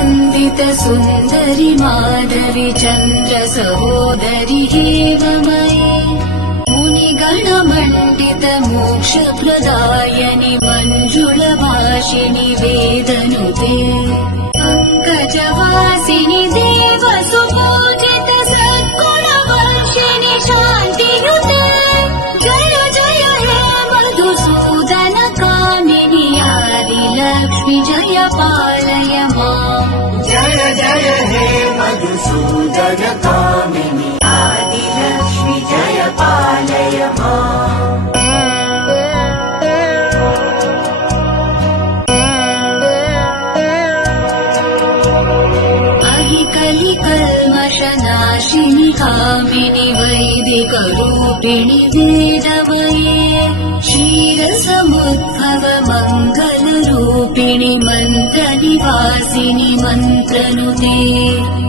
वन्दित सुन्दरि माधवि चन्द्र सहोदरि हेममये मुनिगणमण्डित मोक्षप्रदायनि मञ्जुलभाषिणि वेदनुते पङ्कजवासिनि देवसुपूजित सद्गुणवर्षिणि शान्तियुते जय जय हे मधुसूदन कामिनि आदिलक्ष्मि जय पालय माम् जय जय हे मधुसूदन कामिनि आदिलक्ष्मि जय पालय माम् कलिकल्मषनाशिनि कामिनि वैदिकरूपिणि वेदमये क्षीरसमुद्भव मङ्गलरूपिणि मन्त्रनिवासिनि मन्त्रनुते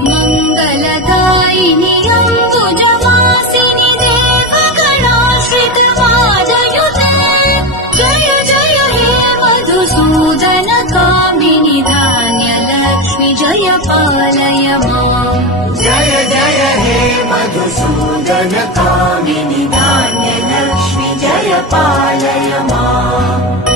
मङ्गलदायिनि अम्बुजवासिनि देवगणाश्रित पादयुते जय जय हे मधुसूदन कामिनि धान्यलक्ष्मि जय पालय माम् जय जय हे मधुसूदन कामिनि धान्यलक्ष्मि जय पालय माम्।